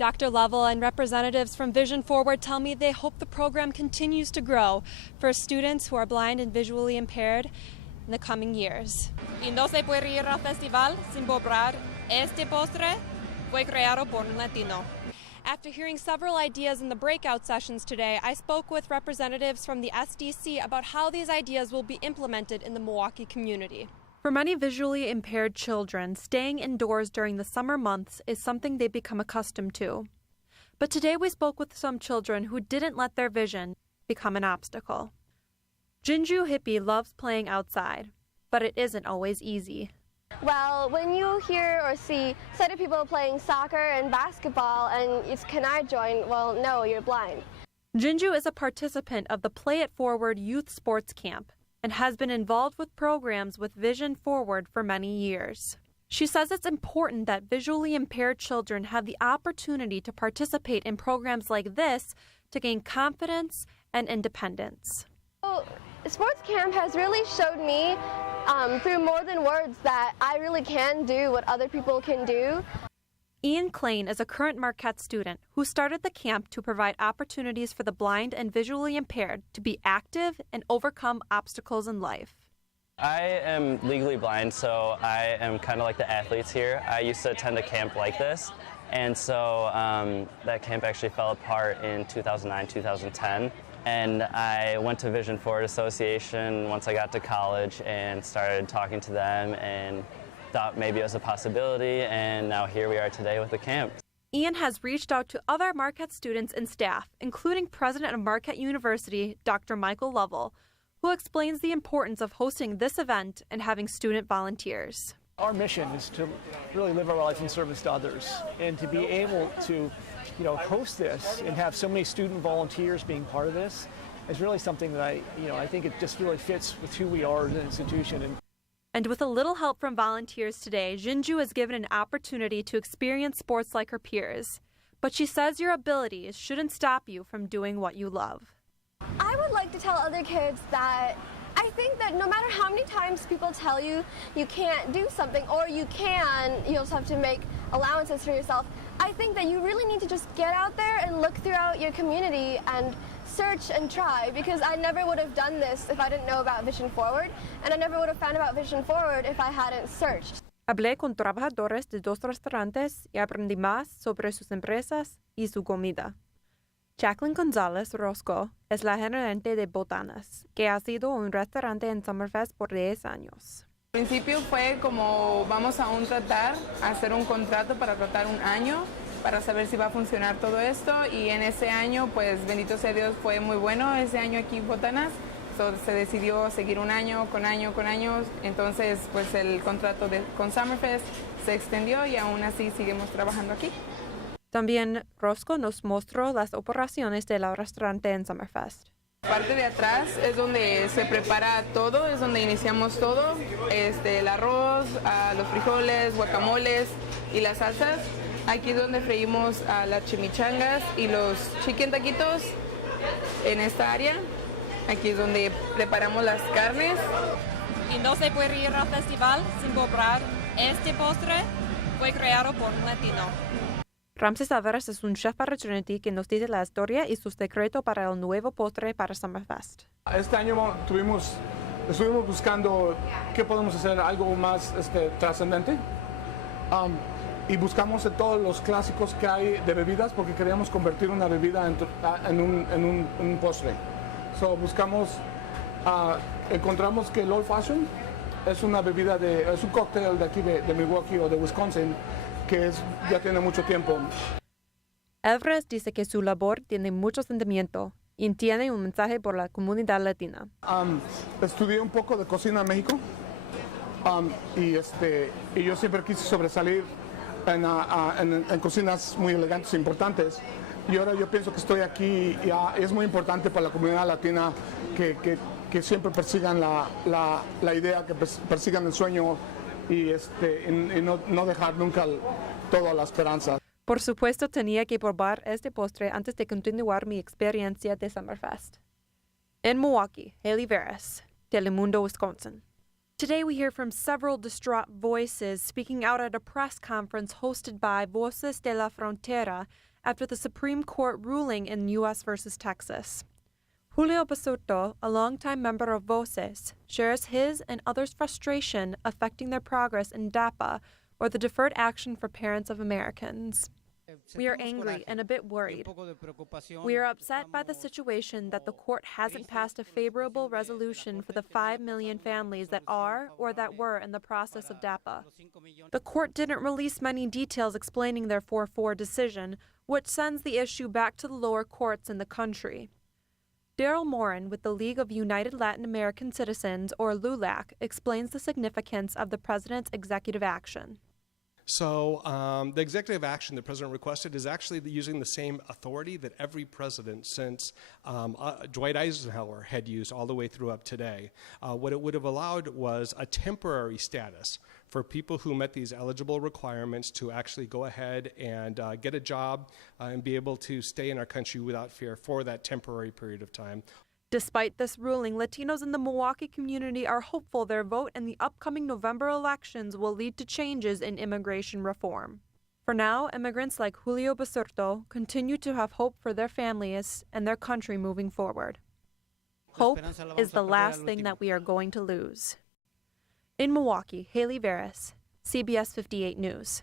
Dr. Lovell and representatives from Vision Forward tell me they hope the program continues to grow for students who are blind and visually impaired in the coming years. Y no se puede ir al festival sin probar este postre fue creado por un latino. After hearing several ideas in the breakout sessions today, I spoke with representatives from the SDC about how these ideas will be implemented in the Milwaukee community. For many visually impaired children, staying indoors during the summer months is something they've become accustomed to. But today we spoke with some children who didn't let their vision become an obstacle. Jinju Hippie loves playing outside, but it isn't always easy. Well, when you hear or see sighted people playing soccer and basketball and it's can I join? Well, no, you're blind. Jinju is a participant of the Play It Forward Youth Sports Camp and has been involved with programs with Vision Forward for many years. She says it's important that visually impaired children have the opportunity to participate in programs like this to gain confidence and independence. So, sports camp has really showed me through more than words that I really can do what other people can do. Ian Klain is a current Marquette student who started the camp to provide opportunities for the blind and visually impaired to be active and overcome obstacles in life. I am legally blind, so I am kind of like the athletes here. I used to attend a camp like this, and so that camp actually fell apart in 2009, 2010. And I went to Vision Forward Association once I got to college and started talking to them and thought maybe it was a possibility, and now here we are today with the camp. Ian has reached out to other Marquette students and staff, including President of Marquette University, Dr. Michael Lovell, who explains the importance of hosting this event and having student volunteers. Our mission is to really live our life in service to others, and to be able to host this and have so many student volunteers being part of this is really something that I think it just really fits with who we are as an institution. And with a little help from volunteers today, Jinju is given an opportunity to experience sports like her peers. But she says your abilities shouldn't stop you from doing what you love. I would like to tell other kids that I think that no matter how many times people tell you you can't do something or you just have to make allowances for yourself, I think that you really need to just get out there and look throughout your community and search and try, because I never would have done this if I didn't know about Vision Forward, and I never would have found about Vision Forward if I hadn't searched. Hablé con trabajadores de dos restaurantes y aprendí más sobre sus empresas y su comida. Jacqueline González Rosco es la gerente de Botanas, que ha sido un restaurante en Summerfest por 10 años. Al principio fue como vamos a hacer un contrato para tratar un año, para saber si va a funcionar todo esto, y en ese año, pues bendito sea Dios, fue muy bueno ese año aquí en Botanas. Se decidió seguir un año, con años, entonces pues el contrato con Summerfest se extendió y aún así seguimos trabajando aquí. También Rosco nos mostró las operaciones del restaurante en Summerfest. La parte de atrás es donde se prepara todo, es donde iniciamos todo, el arroz, los frijoles, guacamoles y las salsas. Aquí es donde freímos las chimichangas y los chicken taquitos en esta área. Aquí es donde preparamos las carnes. Y no se puede ir al festival sin probar este postre fue creado por un latino. Ramses Averes es un chef para Trinity que nos dice la historia y su secreto para el nuevo postre para Summerfest. Este año estuvimos buscando qué podemos hacer algo más trascendente. Y buscamos todos los clásicos que hay de bebidas porque queríamos convertir una bebida en un postre. Encontramos que el Old Fashioned es una bebida es un cóctel de aquí de Milwaukee o de Wisconsin que ya tiene mucho tiempo. Everest dice que su labor tiene mucho sentimiento y tiene un mensaje por la comunidad latina. Estudié un poco de cocina en México y yo siempre quise sobresalir en cocinas muy elegantes e importantes. Y ahora yo pienso que estoy aquí y es muy importante para la comunidad latina que siempre persigan la idea, que persigan el sueño y no dejar nunca toda la esperanza. Por supuesto, tenía que probar este postre antes de continuar mi experiencia de Summerfest. In Milwaukee, haleyaveres, Telemundo, Wisconsin. Today we hear from several distraught voices speaking out at a press conference hosted by Voces de la Frontera after the Supreme Court ruling in U.S. versus Texas. Julio Basurto, a longtime member of Voces, shares his and others' frustration affecting their progress in DAPA, or the Deferred Action for Parents of Americans. We are angry and a bit worried. We are upset by the situation that the court hasn't passed a favorable resolution for the 5 million families that are or that were in the process of DAPA. The court didn't release many details explaining their 4-4 decision, which sends the issue back to the lower courts in the country. Daryl Morin with the League of United Latin American Citizens, or LULAC, explains the significance of the president's executive action. So the executive action the president requested is actually using the same authority that every president since Dwight Eisenhower had used all the way through up today. What it would have allowed was a temporary status for people who met these eligible requirements to actually go ahead and get a job and be able to stay in our country without fear for that temporary period of time. Despite this ruling, Latinos in the Milwaukee community are hopeful their vote in the upcoming November elections will lead to changes in immigration reform. For now, immigrants like Julio Basurto continue to have hope for their families and their country moving forward. Hope is the last thing that we are going to lose. In Milwaukee, Haleyaveres, CBS 58 News.